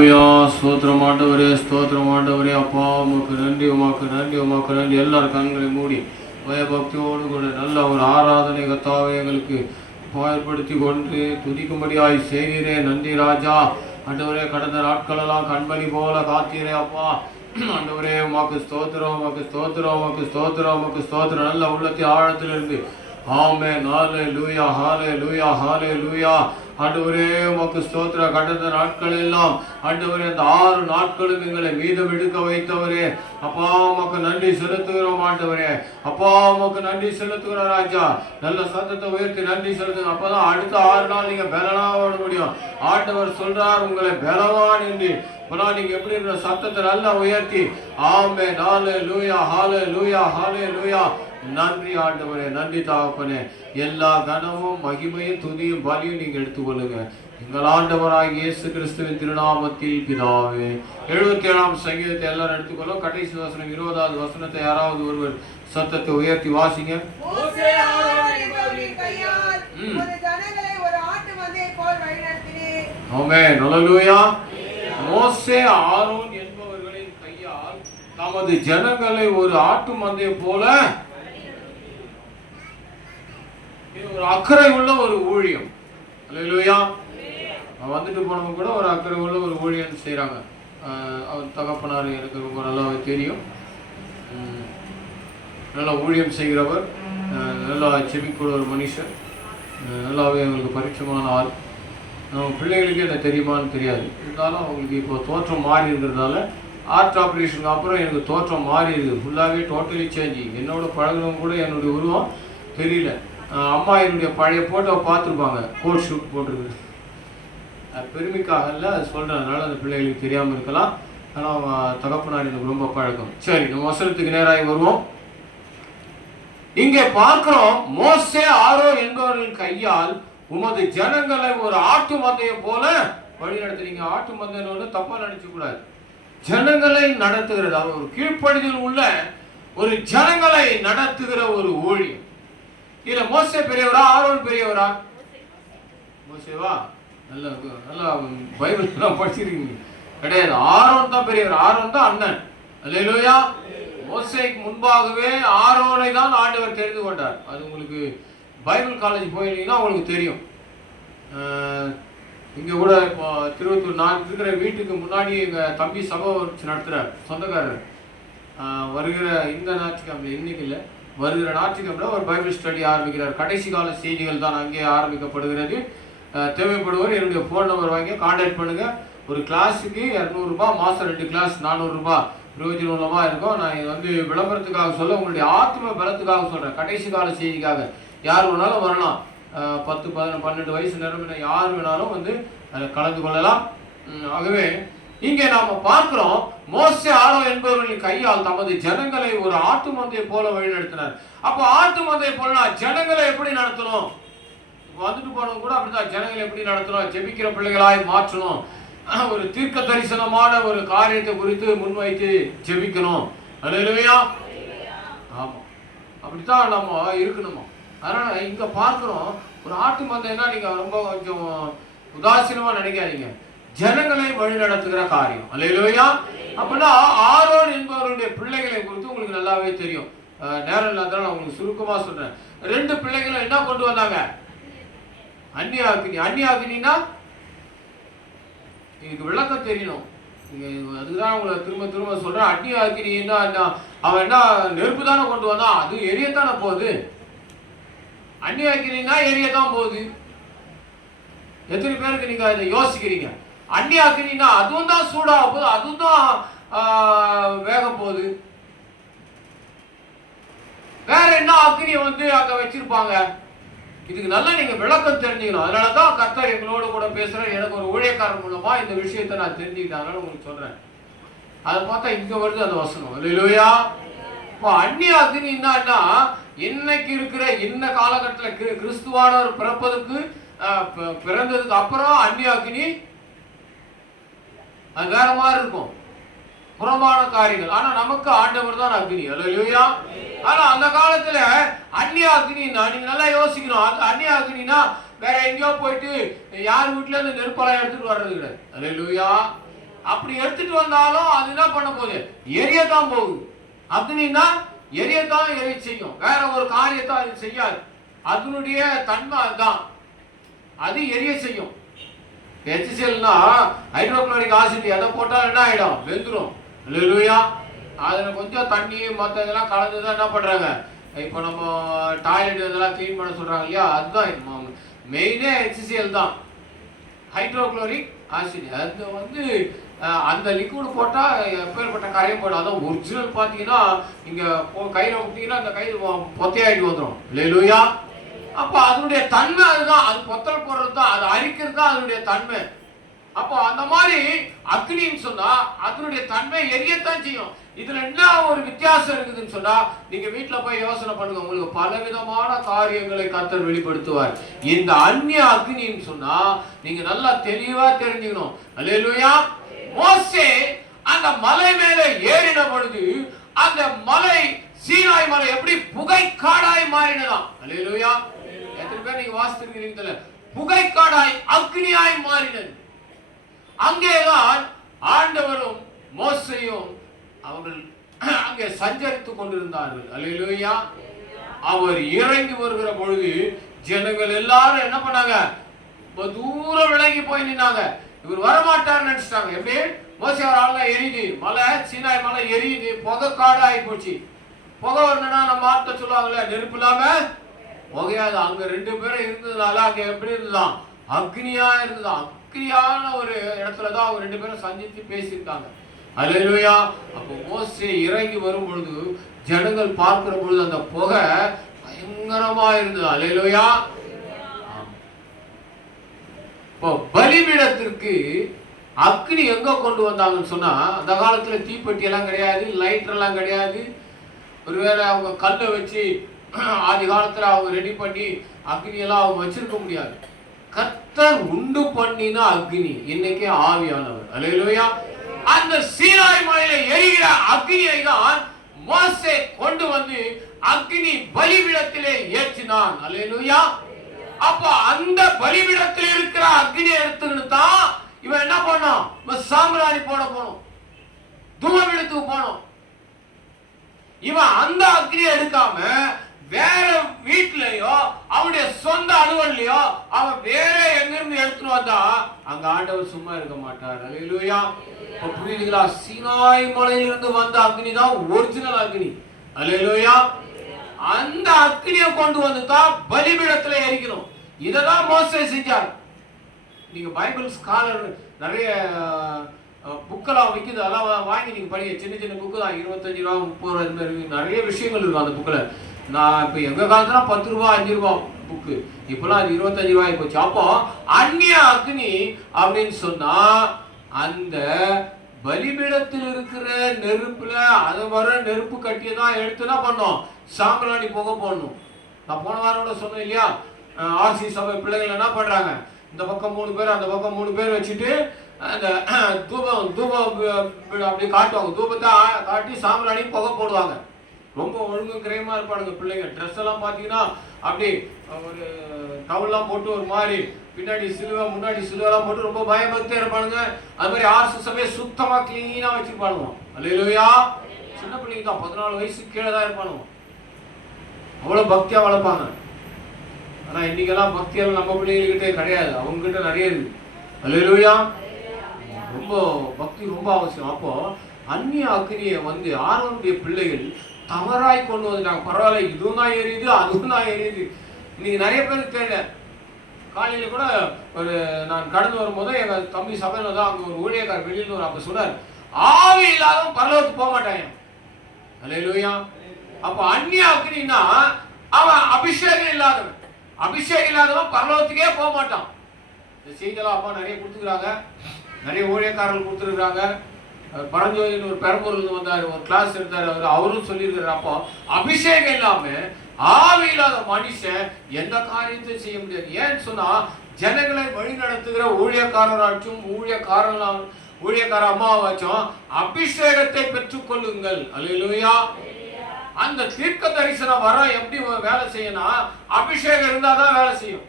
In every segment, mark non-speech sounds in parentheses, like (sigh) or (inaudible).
ஸ்தோத்திரம் ஆண்டவரே ஸ்தோத்திரம் ஆண்டவரே. அப்பா உமக்கு நன்றி உமாக்கு நன்றி உமாக்கு நன்றி. எல்லார் கண்களை மூடி பயபக்தியோடு கூட நல்ல ஒரு ஆராதனை கத்தாவை எங்களுக்கு பயன்படுத்தி கொண்டு துதிக்கும்படியாய் செய்கிறே. நன்றி ராஜா. ஆண்டவரே கடந்த நாட்களெல்லாம் கண்மணி போல காத்தீரே அப்பா. ஆண்டவரே உமாக்கு ஸ்தோத்திரம் உமாக்கு ஸ்தோத்திரம் உமாக்கு ஸ்தோத்திரம் உமாக்கு ஸ்தோத்திரம். நல்ல உள்ளத்தை ஆழத்திலிருந்து. ஆமே நாலே லூயா ஹாலே லூயா ஹாலே லூயா ஆண்டவரே உமக்கு ஸ்தோத்திர. கடந்த நாட்கள் எல்லாம் ஆண்டவரே அந்த ஆறு நாட்களும் எங்களை மீதம் எடுக்க வைத்தவரே. அப்பா உமக்கு நன்றி செலுத்துகிறோம் ஆண்டவரே. அப்பா உமக்கு நன்றி செலுத்துகிறோம் ராஜா. நல்ல சத்தத்தை உயர்த்தி நன்றி செலுத்துங்க. அப்பதான் அடுத்த ஆறு நாள் நீங்க பலனா ஓட முடியும். ஆண்டவர் சொல்றார் உங்களை பலவான் என்று. இப்போலாம் நீங்க எப்படி இருக்கிற சத்தத்தை நல்லா உயர்த்தி. ஆமே நாலு லூயா ஹாலே லூயா ஹாலே லூயா நன்றி ஆண்டவரே நன்றி தாப்பனே எல்லா கனமும் மகிமையும் துதியும் பலியும் நீங்க எடுத்துக்கொள்ளுங்க. எங்கள் ஆண்டவராகிய இயேசு கிறிஸ்துவின் திருநாமத்தில் பிதாவே. எழுபத்தி ஏழாம் சங்கீதத்தை எல்லாரும் எடுத்துக்கொள்ளும். கடைசி வசனம் இருபதாவது வசனத்தை யாராவது ஒருவர் சத்தத்தை உயர்த்தி வாசிங்க. மோசே ஆரோன் என்பவர்களின் கையால் தமது ஜனங்களை ஒரு ஆட்டு மந்தையை போல ஒரு அக்கறை உள்ள ஒரு ஊழியம். அல்லேலூயா. வந்துட்டு போனவங்க கூட ஒரு அக்கறை உள்ள ஒரு ஊழியம் செய்கிறாங்க அவர் தகப்பனார் எனக்கு ரொம்ப நல்லாவே தெரியும். நல்லா ஊழியம் செய்கிறவர். நல்லா செபிக்கூட ஒரு மனுஷர் அஹ், நல்லாவே அவங்களுக்கு பரிச்சயமான ஆள். நம்ம பிள்ளைகளுக்கு என்ன தெரியுமான்னு தெரியாது. இருந்தாலும் அவங்களுக்கு இப்போ தோற்றம் மாறி இருக்கிறதால ஆர்ட் ஆப்ரேஷனுக்கு அப்புறம் எனக்கு தோற்றம் மாறி இருக்குது. ஃபுல்லாகவே டோட்டலி சேஞ்சு என்னோட பழகுனவங்க கூட என்னுடைய உருவம் தெரியல. அம்மா என்னுடைய பழைய ஃபோட்டோவை பார்த்துருப்பாங்க. கோட் ஷூட் போட்டிருக்கு. அது பெருமைக்காக இல்லை அது சொல்கிறதுனால அந்த பிள்ளைகளுக்கு தெரியாமல் இருக்கலாம். ஆனால் தகப்பனார் எனக்கு ரொம்ப பழக்கம். சரி நம்ம வசனத்துக்கு நேராக வருவோம். இங்கே பார்க்கிறோம் மோசே ஆரோ என்பவர்கள் கையால் உமது ஜனங்களை ஒரு ஆட்டு மந்தையம் போல வழி நடத்துறீங்க ஆட்டு மந்தையம் தப்பா நினைச்சு கூடாது. ஜனங்களை நடத்துகிறது. அவர் ஒரு கீழ்ப்படிதல் உள்ள ஒரு ஜனங்களை நடத்துகிற ஒரு ஊழியம் இதுல மோசே பெரியவரா ஆரோன் பெரியவரா? மோசேவா? நல்லா நல்லா பைபிள் படிச்சிருக்கீங்க. கிடையாது. ஆரோன் தான் பெரியவர். ஆரோன் தான் அண்ணன். அல்லேலூயா. மோசேக்கு முன்பாகவே ஆரோனை தான் ஆண்டவர் தெரிந்து கொண்டார். அது உங்களுக்கு பைபிள் காலேஜ் போயிருந்தீங்கன்னா உங்களுக்கு தெரியும். இங்கே கூட இப்போ திருவத்தூர் நான் இருக்கிற வீட்டுக்கு முன்னாடி எங்கள் தம்பி சபை வச்சு சொந்தக்காரர். வருகிற இந்த ஞாயிற்றுக்கிழமை இன்னைக்கு இல்லை. வருகிற ஞாயிற்றுக்கிழமை ஒரு பைபிள் ஸ்டடி ஆரம்பிக்கிறார். கடைசி கால செய்திகள் தான் அங்கே ஆரம்பிக்கப்படுகிறது. தேவைப்படுவோர் என்னுடைய ஃபோன் நம்பர் வாங்கி கான்டாக்ட் பண்ணுங்கள் ஒரு கிளாஸுக்கு இரநூறுபா மாதம் ரெண்டு கிளாஸ் நானூறுரூபா பிரயோஜனமாக இருக்கும். நான் இது வந்து விளம்பரத்துக்காக சொல்ல உங்களுடைய ஆத்ம பலத்துக்காக சொல்கிறேன் கடைசி கால செய்திக்காக. யார் வேணாலும் வரலாம். பத்து பதினொன்று பன்னெண்டு வயசு நிரம்பின யார் வேணாலும் வந்து அதில் கலந்து கொள்ளலாம். ஆகவே இங்கே நாம பார்க்கிறோம் மோசே ஆழம் என்பவர்களின் கையால் தமது ஜனங்களை ஒரு ஆட்டு மந்தையை போல வழிநடத்தினார். அப்போ ஆட்டு மந்தையை போல ஜனங்களை எப்படி நடத்தணும்? வந்துட்டு போனவங்க கூட அப்படிதான் ஜனங்களை எப்படி நடத்தணும்? ஜெபிக்கிற பிள்ளைகளாய் மாற்றணும். (clears throat) ஒரு தீர்க்க தரிசனமான ஒரு காரியத்தை குறித்து முன்வைத்து ஜெபிக்கணும். இல்லையா ஆமா. அப்படித்தான் நம்ம இருக்கணுமா? அதனால இங்க பார்க்கிறோம் ஒரு ஆட்டு மந்தைன்னா நீங்க ரொம்ப கொஞ்சம் உதாசீனமா நினைக்காதீங்க. ஜனங்களை வழிநடத்துகிற காரியம். அல்லேலூயா. அப்படின்னா ஆரோன் என்பவருடைய பிள்ளைகளை குறித்து உங்களுக்கு நல்லாவே தெரியும். நேரம் இல்லாத நான் உங்களுக்கு சுருக்கமா சொல்றேன். ரெண்டு பிள்ளைகளும் என்ன கொண்டு வந்தாங்க? அந்நிய அக்னி அந்நிய அக்னினா இதுக்கு விளக்கம் தெரியணும். அதுதான் உங்களை திரும்ப திரும்ப சொல்றேன். அந்நிய அக்னின்னா என்ன? அவன் என்ன நெருப்பு தானே கொண்டு வந்தான்? அது எரியத்தானே போகுது. அந்நிய அக்னின்னா எரியத்தான் போகுது. எத்தனை பேருக்கு நீங்க இதை யோசிக்கிறீங்க? அந்நிய அக்னினா அதுவும் தான் சூடாக போகுது அதுவும் தான் வேகம் வேக போகுது வேற என்ன அக்னியை வந்து அங்க வச்சிருப்பாங்க? இதுக்கு நல்லா நீங்க விளக்கம் தெரிஞ்சுக்கணும். அதனால தான் கர்த்தர் எங்களோட கூட பேசுகிறேன் எனக்கு ஒரு ஊழியக்காரன் மூலமா இந்த விஷயத்தை நான் தெரிஞ்சுக்கிட்டேன். அதனால உங்களுக்கு சொல்றேன். அதை பார்த்தா இங்க வருது அந்த வசனம். இல்லையா இப்போ அந்நிய அக்னின்னா என்னன்னா இன்னைக்கு இருக்கிற இந்த காலகட்டத்தில் கிறிஸ்துவானவர் பிறப்பதுக்கு பிறந்ததுக்கு அப்புறம் அந்நிய அக்னி அது வேற மாதிரி இருக்கும் புறமான காரியங்கள் ஆனா நமக்கு ஆண்டவர் தான் அக்னி. அல்லையா ஆனா அந்த காலத்துல அந்நிய அக்னின்னா நீங்க நல்லா யோசிக்கணும். அது அந்நிய அக்னினா வேற எங்கேயோ போயிட்டு யார் வீட்டுல இருந்து நெருப்பெல்லாம் எடுத்துட்டு வர்றது கிடையாது. அல்லையா அப்படி எடுத்துட்டு வந்தாலும் அது என்ன பண்ண போகுது எரியத்தான் போகுது. அக்னின்னா எரியத்தான் எரிய செய்யும். வேற ஒரு காரியத்தை அது செய்யாது. அதனுடைய தன்மை அதுதான். அது எரிய செய்யும். ஹெச்சிஎல்னா ஹைட்ரோக்ளோரிக் ஆசிட் எதை போட்டால் என்ன ஆகிடும் வெந்துடும் இல்லையா அதில் கொஞ்சம் தண்ணி மற்ற இதெல்லாம் கலந்து தான் என்ன பண்ணுறாங்க இப்போ நம்ம டாய்லெட் இதெல்லாம் க்ளீன் பண்ண சொல்கிறாங்க இல்லையா? அதுதான் மெயினே ஹெச்சிஎல் தான். ஹைட்ரோக்ளோரிக் ஆசிட் அது வந்து அந்த லிக்விட் போட்டால் எப்பேற்பட்ட கரையும் போடும் அதான் ஒரிஜினல் பார்த்தீங்கன்னா இங்கே கையில் விட்டிங்கன்னா அந்த கையில் பொத்தையாயிட்டு வந்துடும் இல்லையா அப்போ அதனுடைய தன்மை அதுதான். அது பொத்தல் போடுறது தான் அது அரிக்கிறது தான் அதனுடைய தன்மை. அப்போ அந்த மாதிரி அக்னின்னு சொன்னா அதனுடைய தன்மை எரியத்தான் செய்யும். இதுல என்ன ஒரு வித்தியாசம் இருக்குதுன்னு சொன்னா நீங்க வீட்டுல போய் யோசனை பண்ணுங்க. உங்களுக்கு பலவிதமான காரியங்களை கத்தர் வெளிப்படுத்துவார். இந்த அந்நிய அக்னின்னு சொன்னா நீங்க நல்லா தெளிவா தெரிஞ்சுக்கணும். அல்லேலூயா. மோசே அந்த மலை மேல ஏறின பொழுது அந்த மலை சீனாய் மலை எப்படி புகை காடாய் மாறினதாம். அல்லேலூயா. எத்தனை பேர் நீங்க வாசித்திருக்கிறீங்க தெரியல. புகை அக்னியாய் மாறினது. அங்கேதான் ஆண்டவரும் மோசையும் அவர்கள் அங்கே சஞ்சரித்துக் கொண்டிருந்தார்கள். அல்லா அவர் இறங்கி வருகிற பொழுது ஜனங்கள் எல்லாரும் என்ன பண்ணாங்க? தூரம் விலகி போய் நின்னாங்க. இவர் வரமாட்டார் நினைச்சிட்டாங்க. எப்படி? மோசி அவரால் எரியுது. மலை சீனாய் மலை எரியுது. புகை காடு ஆகி போச்சு. புகை வரணும்னா நம்ம ஆட்ட சொல்லுவாங்களே நெருப்பு இல்லாம புகையாது அங்க ரெண்டு பேரும் இருந்ததுனால அங்க எப்படி இருந்ததாம் அக்னியா இருந்ததாம் அக்னியான ஒரு இடத்துல தான் அவங்க ரெண்டு பேரும் சந்தித்து பேசியிருக்காங்க அல்லேலூயா. அப்போ மோசே இறங்கி வரும் பொழுது ஜனங்கள் பார்க்கிற பொழுது அந்த புகை பயங்கரமா இருந்தது. அல்லேலூயா. இப்போ பலிபீடத்திற்கு அக்னி எங்க கொண்டு வந்தாங்கன்னு சொன்னா அந்த காலத்துல தீப்பெட்டி எல்லாம் கிடையாது லைட்டர் எல்லாம் கிடையாது. ஒருவேளை அவங்க கல்லை வச்சு ஆதி காலத்துல அவங்க ரெடி பண்ணி அக்னி எல்லாம் அவங்க வச்சிருக்க முடியாது. கர்த்தர் உண்டு பண்ணின அக்னி. இன்னைக்கு ஆவியானவர். அல்லேலூயா அந்த சீராய் மலையில எரிகிற அக்னியை தான் மோசே கொண்டு வந்து அக்னி பலிபிடத்திலே ஏற்றினான். அல்லேலூயா அப்ப அந்த பலிபிடத்தில் இருக்கிற அக்னியை எடுத்துக்கிட்டு தான் இவன் என்ன பண்ணான்? இவன் சாம்பிராணி போட போனோம். தூமபீடத்துக்கு போனோம். இவன் அந்த அக்னியை எடுக்காம வேற வீட்லயோ அவனுடைய சொந்த அலுவலையோ அவன் வேற எங்கிருந்து எடுத்துட்டு வந்தா அங்க ஆண்டவர் சும்மா இருக்க மாட்டார். அலையிலுயா இப்ப புரியுதுங்களா? சீனாய் மலையிலிருந்து வந்த அக்னி தான் ஒரிஜினல் அக்னி. அலையிலுயா அந்த அக்னியை கொண்டு வந்து தான் பலிபீடத்துல எரிக்கணும். இதை தான் மோசை செஞ்சார். நீங்க பைபிள் ஸ்காலர் நிறைய புக்கெல்லாம் விற்குது அதெல்லாம் வாங்கி நீங்க படிங்க. சின்ன சின்ன புக்கு தான். இருபத்தஞ்சு ரூபா முப்பது ரூபா இது மாதிரி நிறைய விஷயங்கள் இருக்கும் அந்த புக்கில் நான் இப்போ எங்கள் காலத்துலாம் பத்து ரூபா அஞ்சு ரூபா புக்கு இப்போலாம் அது இருபத்தஞ்சு ரூபாய் போச்சு. அப்போ அந்நிய அக்னி அப்படின்னு சொன்னால் அந்த பலிபீடத்தில் இருக்கிற நெருப்புல அது வர நெருப்பு கட்டியை தான் எடுத்து தான் பண்ணோம்? சாம்பிராணி புகை போடணும். நான் போன வாரம் கூட சொன்னேன் இல்லையா? ஆர்சி சபை பிள்ளைகள் என்ன பண்ணுறாங்க இந்த பக்கம் மூணு பேர் அந்த பக்கம் மூணு பேர் வச்சுட்டு அந்த தூபம் தூபம் அப்படி காட்டுவாங்க. தூபத்தை ஆ- காட்டி சாம்பிராணி புகை போடுவாங்க. ரொம்ப ஒழுங்கு கிரயமா இருப்பானுங்க பிள்ளைங்க. ட்ரெஸ் எல்லாம் பார்த்தீங்கன்னா அப்படி ஒரு டவுல்லாம் போட்டு ஒரு மாதிரி பின்னாடி சிலுவை முன்னாடி சிலுவெல்லாம் போட்டு ரொம்ப பயபக்தியா இருப்பானுங்க. அது மாதிரி ஆர்சி சுத்தமாக சுத்தமா கிளீனா வச்சிருப்பானுங்க. அல்லையா சின்ன பிள்ளைங்க தான் பதினாலு வயசு கீழே தான் இருப்பானுங்க. அவ்வளவு பக்தியா வளர்ப்பாங்க. ஆனா இன்னைக்கெல்லாம் பக்தியெல்லாம் நம்ம பிள்ளைங்ககிட்டே கிடையாது. அவங்க கிட்ட நிறைய இருக்கு. அல்லையா ரொம்ப பக்தி ரொம்ப அவசியம். அப்போ அந்நிய அக்னியை வந்து ஆரோனுடைய பிள்ளைகள் தவறாய் கொண்டு வந்துட்டாங்க பரவாயில்ல இதுவும் தான் எரியுது அதுவும் தான் எரியுது இன்னைக்கு நிறைய பேருக்கு தெரியல காலையில் கூட ஒரு நான் கடந்து வரும்போது எங்கள் தம்பி சபையில் தான் அங்கே ஒரு ஊழியக்கார் வெளியில் ஒரு அப்போ சொன்னார் ஆவி இல்லாதவன் பரலோகத்துக்கு போக மாட்டாங்க அல்லேலூயா அப்போ அந்நிய அக்னின்னா அவன் அபிஷேகம் இல்லாதவன். அபிஷேகம் இல்லாதவன் பரலோகத்துக்கே போக மாட்டான். இந்த செய்தியெல்லாம் அப்பா நிறைய கொடுத்துக்கிறாங்க நிறைய ஊழியக்காரர்கள் கொடுத்துருக்குறாங்க. அவர் பரஞ்சோதின்னு ஒரு பெரம்பூர்லேருந்து வந்தார் ஒரு கிளாஸ் எடுத்தார் அவர் அவரும் சொல்லியிருக்கிறார். அப்போ அபிஷேகம் இல்லாம ஆவி இல்லாத மனுஷன் எந்த காரியத்தையும் செய்ய முடியாது. ஏன்னு சொன்னா ஜனங்களை வழி நடத்துகிற ஊழியக்காரராச்சும் ஊழியக்காரர்களா ஊழியக்கார அம்மாவாச்சும் அபிஷேகத்தை பெற்றுக்கொள்ளுங்கள் அல்லேலூயா. அந்த தீர்க்க தரிசனம் வர எப்படி வேலை செய்யணும் அபிஷேகம் இருந்தால் தான் வேலை செய்யும்.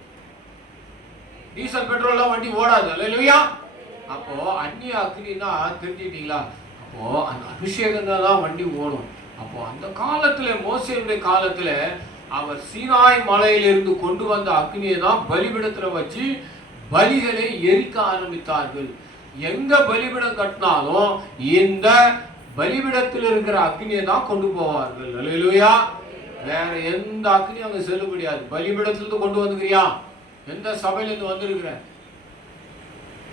டீசல் பெட்ரோல்லாம் வண்டி ஓடாது. அல்லையா அப்போ அந்நிய அக்னினா தெரிஞ்சுக்கிட்டீங்களா அப்போ அந்த அபிஷேகம் தான் வண்டி ஓடும். அப்போ அந்த காலத்துல மோசேனுடைய காலத்துல அவர் சீனாய் மலையிலிருந்து கொண்டு வந்த அக்னியை தான் பலிபிடத்துல வச்சு பலிகளை எரிக்க ஆரம்பித்தார்கள். எங்க பலிபிடம் கட்டினாலும் இந்த பலிபிடத்தில் இருக்கிற அக்னியை தான் கொண்டு போவார்கள். அல்லேலூயா! வேற எந்த அக்னியும் அங்க செல்லுபடியாது. பலிபிடத்திலிருந்து கொண்டு வந்துக்கிறியா? எந்த சபையிலிருந்து வந்திருக்கிறேன்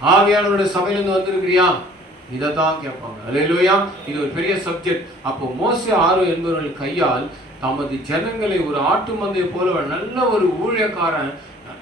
ஆவியானவருடைய சபையிலிருந்து வந்திருக்கிறியா? இதை தான் கேட்பாங்க. அல்லேலூயா. இது ஒரு பெரிய சப்ஜெக்ட் அப்போ மோசே ஆறு என்பவர்கள் கையால் தமது ஜனங்களை ஒரு ஆட்டு மந்தையை போல நல்ல ஒரு ஊழியக்காரன்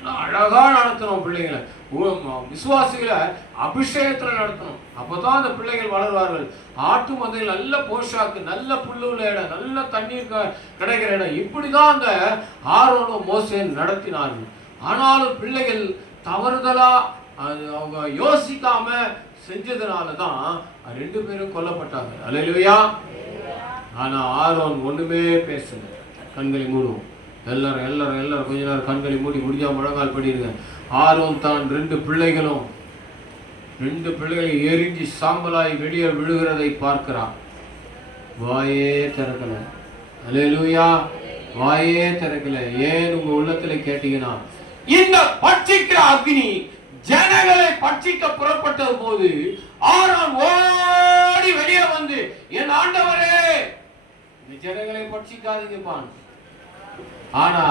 நல்லா அழகாக நடத்தணும் பிள்ளைங்களை ஊ- விசுவாசிகளை அபிஷேகத்தில் நடத்தணும். அப்பதான் அந்த பிள்ளைகள் வளர்வார்கள். ஆட்டு மந்தைகள் நல்ல போஷாக்கு நல்ல புல்லு உள்ள இடம் நல்ல தண்ணீர் க- கிடைக்கிற இடம். இப்படி தான் அந்த ஆர்வம் மோசை நடத்தினார்கள். ஆனாலும் பிள்ளைகள் தவறுதலாக அது அவங்க யோசிக்காம செஞ்சதுனால தான் ரெண்டு பேரும் கொல்லப்பட்டாங்க. அல்லேலூயா. ஆனா ஆர்வம் ஒண்ணுமே பேசல. கண்களை மூடுவோம். எல்லாரும் எல்லாரும் எல்லாரும் கொஞ்ச நேரம் கண்களை மூடி முடிஞ்சா முழங்கால் படிடுங்க ஆர்வம் தான் ரெண்டு பிள்ளைகளும். ரெண்டு பிள்ளைகளை எரிஞ்சு சாம்பலாய் வெளியே விழுகிறதை பார்க்கிறான். வாயே திறக்கல. அலையிலுயா வாயே திறக்கல. ஏன் உங்க உள்ளத்துல கேட்டீங்கன்னா இந்த பட்சிக்கிற அக்னி ஜனங்களை பட்சிக்க புறப்பட்டது போது ஆரோன் ஓடி வெளியே வந்து என் ஆண்டவரே இந்த ஜனங்களை பட்சிக்காதீங்கப்பான் ஆனா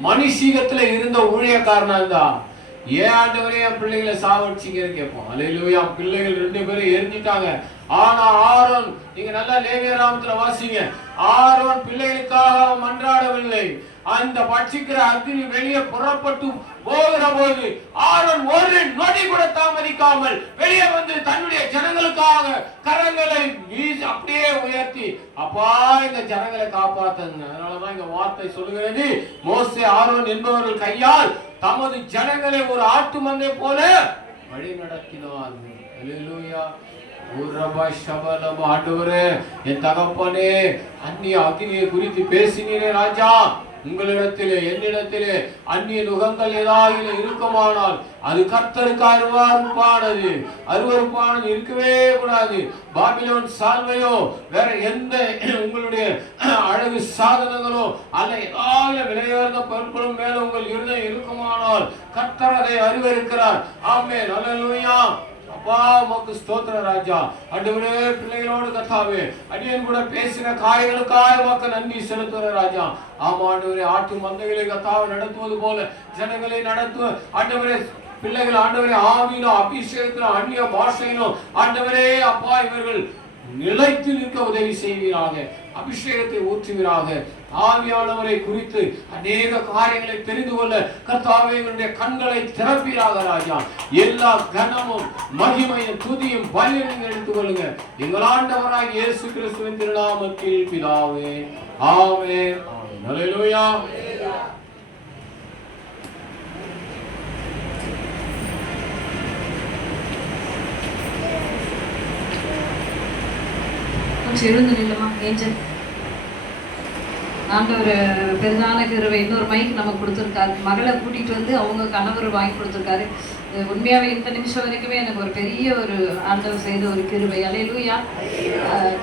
மனுஷீகத்துல இருந்த ஊழியக்காரனா இருந்தா ஏன் ஆண்டவரே என் பிள்ளைகளை சாவடிச்சிங்கன்னு கேட்போம் அலையிலுயா பிள்ளைகள் ரெண்டு பேரும் எரிஞ்சிட்டாங்க. ஆனா ஆரோன் நீங்க நல்லா லேவியராமத்துல வாசிங்க. ஆரோன் பிள்ளைகளுக்காக மன்றாடவில்லை. அந்த பட்சிக்கிற அக்னி வெளியே புறப்பட்டு போகிற போது ஆரோன் ஒரு நொடி கூட தாமதிக்காமல் வெளியே வந்து தன்னுடைய ஜனங்களுக்காக கரங்களை வீசி அப்படியே உயர்த்தி அப்பா இந்த ஜனங்களை காப்பாத்துங்க. அதனாலதான் இந்த வார்த்தை சொல்லுகிறது. மோசே ஆரோன் என்பவர்கள் கையால் தமது ஜனங்களை ஒரு ஆட்டு மந்தை போல வழி நடத்தினார் ஆண்டவரே என் தகப்பனே அந்நிய அக்னியை குறித்து பேசினீரே ராஜா. உங்களிடத்திலே என்னிடத்திலே அந்நிய நுகங்கள் ஏதாவது இருக்குமானால் அது கர்த்தருக்கு அருவறுப்பானது அருவருப்பானது இருக்கவே கூடாது. பாபிலோன் சால்வையோ வேற எந்த உங்களுடைய அழகு சாதனங்களோ அல்ல ஏதாவது விலையுயர்ந்த பொருட்களும் மேல உங்கள் இருதயம் இருக்குமானால் கர்த்தர் அதை அறிவிருக்கிறார். ஆமே நல்ல அப்பா உமக்கு ஸ்தோத்திர ராஜா. ஆண்டவரே பிள்ளைகளோடு கத்தாவே அடியன் கூட பேசின காயங்களுக்காக உமக்கு நன்றி செலுத்துகிற ராஜா. ஆமா ஆண்டவரே ஆட்டு மந்தைகளை கத்தாவை நடத்துவது போல ஜனங்களை நடத்துவ ஆண்டவரே பிள்ளைகள் ஆண்டவரே ஆவியிலும் அபிஷேகத்திலும் அந்நிய பாஷையிலும் ஆண்டவரே அப்பா இவர்கள் நிலைத்து நிற்க உதவி செய்வீராக அபிஷேகத்தை ஊற்றுவீராக. ஆவியானவரை குறித்து அநேக காரியங்களை தெரிந்து கொள்ள கர்த்தாவே இவருடைய கண்களை திறப்பீராக ராஜா. எல்லா கனமும் மகிமையும் துதியும் பலியும் எடுத்துக் கொள்ளுங்க. எங்கள் ஆண்டவராக இயேசு கிறிஸ்துவின் திருநாமத்தில் பிதாவே. ஆமென். ஹalleluya. கொஞ்சம் நில்லுமா ஏஞ்சல். ஆண்டவர் பெரிதான கிருவை இன்னொரு மைக் நமக்கு கொடுத்துருக்காரு. மகளை கூட்டிகிட்டு வந்து அவங்க கணவர் வாங்கி கொடுத்துருக்காரு. உண்மையாகவே இந்த நிமிஷம் வரைக்குமே எனக்கு ஒரு பெரிய ஒரு ஆண்டவர் செய்த ஒரு கிருவை அலையிலூயா.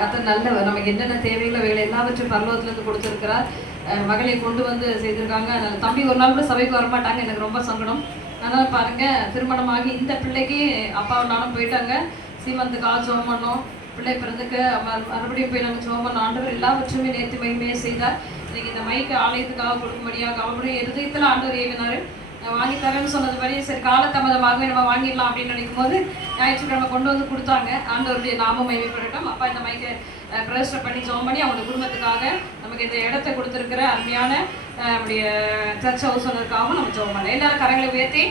கத்த நல்ல நமக்கு என்னென்ன தேவைகளோ வேலை எல்லாவற்றையும் பர்வத்துலேருந்து கொடுத்துருக்கிறார். மகளை கொண்டு வந்து செய்திருக்காங்க. தம்பி ஒரு நாள் கூட சபைக்கு வரமாட்டாங்க எனக்கு ரொம்ப சங்கடம். அதனால் பாருங்க திருமணமாகி இந்த பிள்ளைக்கு அப்பாவும் நானும் போயிட்டாங்க. சீமந்துக்காக ஜோம் பண்ணோம். பிள்ளை பிறந்துக்கு மறுபடியும் போய் நாங்கள் ஜோம் பண்ணோம். ஆண்டவர் எல்லாவற்றுமே நேர்த்தி மகிமையே செய்தார். இன்னைக்கு இந்த மைக்கு ஆலயத்துக்காக கொடுக்கும்படியாக அவருடைய இருதயத்தில் ஆண்டவர் ஏவினார் வாங்கி தரேன்னு மாதிரி சரி காலதாமதமாகவே நம்ம வாங்கிடலாம் அப்படின்னு நினைக்கும் போது ஞாயிற்றுக்கிழமை கொண்டு வந்து கொடுத்தாங்க. ஆண்டவருடைய நாமம் மகிமைப்படட்டும். அப்பா இந்த மைக்கை பிரதிஷ்டை பண்ணி ஜோம் பண்ணி அவங்க குடும்பத்துக்காக நமக்கு இந்த இடத்தை கொடுத்துருக்கிற அருமையான அஹ், நம்முடைய சர்ச் ஹவுஸ் ஓனருக்காகவும் நம்ம ஜோம் பண்ணலாம். எல்லாரும் கரங்களை உயர்த்தி.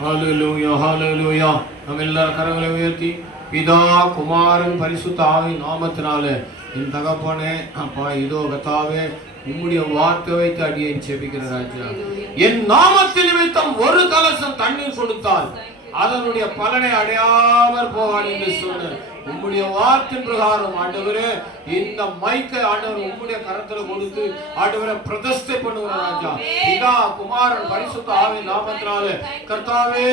ஹalleluya ஹalleluya நம்ம எல்லாரும் கரங்களை உயர்த்தி. பிதா குமாரன் பரிசுத்த ஆவி நாமத்தினால என் தகப்பனே அப்பா இதோ கத்தாவே உம்முடைய வார்த்தை வைத்து அடியேன் செபிக்கிற ராஜா. என் நாமத்தில் நிமித்தம் ஒரு கலசம் தண்ணீர் கொடுத்தால் அதனுடைய பலனை அடையாமல் போவான் என்று சொன்ன உம்முடைய வார்த்தை பிரகாரம் ஆண்டவரே இந்த மைக்கை ஆண்டவர் உம்முடைய கரத்துல கொடுத்து ஆண்டவரை பிரதிஷ்டை பண்ணுகிற ராஜா. பிதா குமாரன் பரிசுத்த ஆவின் நாமத்தினால. கர்த்தாவே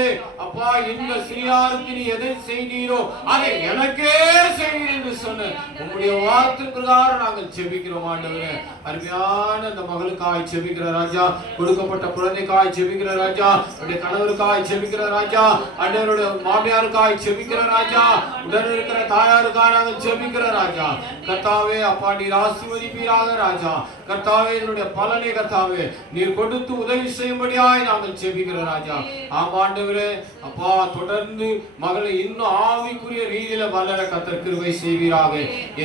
அப்பா இந்த சிறியாருக்கு நீ எதை செய்தீரோ அதை எனக்கே செய்வீர் என்று சொன்ன உம்முடைய வார்த்தை பிரகாரம் நாங்கள் செபிக்கிறோம் ஆண்டவரே. அருமையான இந்த மகளுக்காய் செபிக்கிற ராஜா கொடுக்கப்பட்ட குழந்தைக்காய் செபிக்கிற ராஜா உடைய கணவருக்காய் செபிக்கிற ராஜா ஆண்டவருடைய மாமியாருக்காய் செபிக்கிற ராஜா உடன் இருக்கிற தாயாருக்காய் நாங்கள் செபிக்கிற ராஜா. கர்த்தாவே அப்பா நீர் ஆசீர்வதிப்பீராக ராஜா. கர்த்தாவே என்னுடைய பலனை கர்த்தாவே நீர் கொடுத்து உதவி செய்யும்படியாய் நாங்கள் செபிக்கிற ராஜா. ஆமாண்டவரே அப்பா தொடர்ந்து மகளை இன்னும் ஆவிக்குரிய ரீதியில வளர கத்தர் கிருவை செய்வீராக.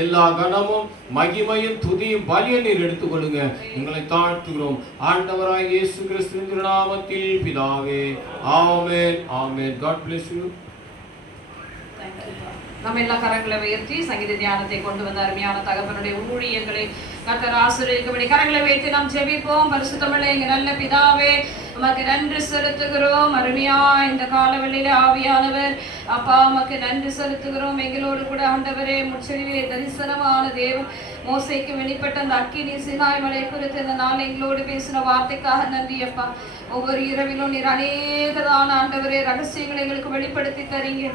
எல்லா கனமும் மகிமையும் துதியும் பலிய நீர் எடுத்துக்கொள்ளுங்க. எங்களை தாழ்த்துகிறோம். ஆண்டவராய் இயேசு கிறிஸ்து திருநாமத்தில் பிதாவே. Amen amen. God bless you நம்ம எல்லா கரங்களை உயர்த்தி சங்கீத தியானத்தை கொண்டு வந்த அருமையான தகப்பனுடைய ஊழியங்களை கத்தர் ஆசீர்வதிக்கும்படி கரங்களை வைத்து நாம் ஜெபிப்போம். பரிசுத்தமிழே எங்க நல்ல பிதாவே உமக்கு நன்றி செலுத்துகிறோம். அருமையா இந்த காலவெளியில ஆவியானவர். அப்பா உமக்கு நன்றி செலுத்துகிறோம். எங்களோடு கூட ஆண்டவரே முச்சரிவே தரிசனமான தேவன். மோசைக்கு வெளிப்பட்ட அந்த அக்கினி சினாய் மலை குறித்து இந்த நாள் எங்களோடு பேசின வார்த்தைக்காக நன்றி அப்பா. ஒவ்வொரு இரவிலும் நீர் அநேகதான ஆண்டவரே ரகசியங்களை எங்களுக்கு வெளிப்படுத்தி தரீங்க.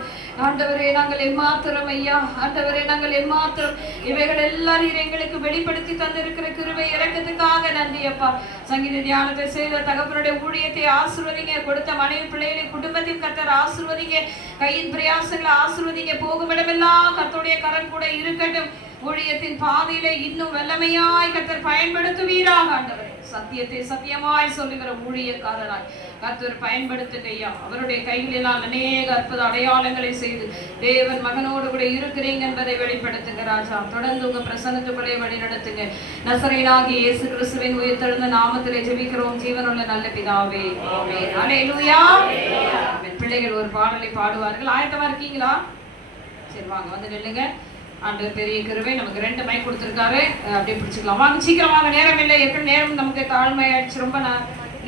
ஆண்டவரே நாங்கள் எம்மாத்திரம் ஐயா. ஆண்டவரே நாங்கள் எம்மாத்திரம். இவைகள் எல்லாம் நீர் எங்களுக்கு வெளிப்படுத்தி தந்திருக்கிற கிருவை இறக்கத்துக்காக நன்றி அப்பா. சங்கீத தியானத்தை செய்த தகப்பனுடைய ஊழியத்தை ஆசிர்வதிங்க. கொடுத்த மனைவி பிள்ளைகளை குடும்பத்தின் கத்தர் ஆசிர்வதிங்க. கையின் பிரயாசங்களை ஆசிர்வதிங்க. போகும் இடமெல்லாம் கர்த்தருடைய கரம் கூட இருக்கட்டும். ஊழியத்தின் பாதையில இன்னும் வல்லமையாய் கத்தர் பயன்படுத்துவீராக ஆண்டவரே. சத்தியத்தை சத்தியமாய் சொல்லுகிற ஊழியக்காரராய். கர்த்தர் பயன்படுத்துகையா? அவருடைய கைகளினால் அநேக அற்புத அடையாளங்களை செய்து தேவன் மகனோடு கூட இருக்கிறீங்க என்பதை வெளிப்படுத்துங்க ராஜா. தொடர்ந்து உங்க பிரசனத்துக்குள்ளே வழிநடத்துங்க நசரையினாகி இயேசு கிறிஸ்துவின் உயிர்த்தெழுந்த நாமத்திலே ஜெபிக்கிறோம். ஜீவனுள்ள நல்ல பிதாவே. பிள்ளைகள் ஒரு பாடலை பாடுவார்கள். ஆயத்தமா இருக்கீங்களா? சரி வாங்க வந்து நில்லுங்க. ஆண்டு பெரிய கிருவை நமக்கு ரெண்டு மைக் கொடுத்துருக்காரு. அப்படியே பிடிச்சிக்கலாம். வாங்க சீக்கிரம் வாங்க. நேரம் இல்லை. எப்படி நேரம் நமக்கு தாழ்மை ஆயிடுச்சு ரொம்ப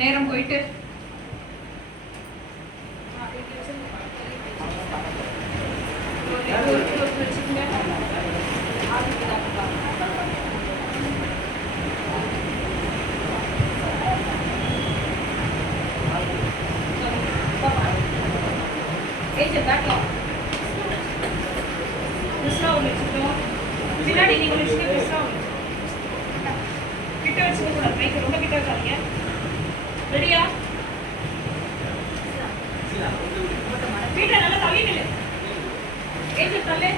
நேரம் போயிட்டு பின்னாடி நீங்கள் ஒன்று வச்சுக்கோங்க மிஸ்ரா ஒன்று கிட்ட வச்சுக்க கூடாது மைக்கு ரொம்ப கிட்ட வைக்காதீங்க ரெடியா பீட்டர் நல்லா தள்ளி நில்லு এই যে তাহলে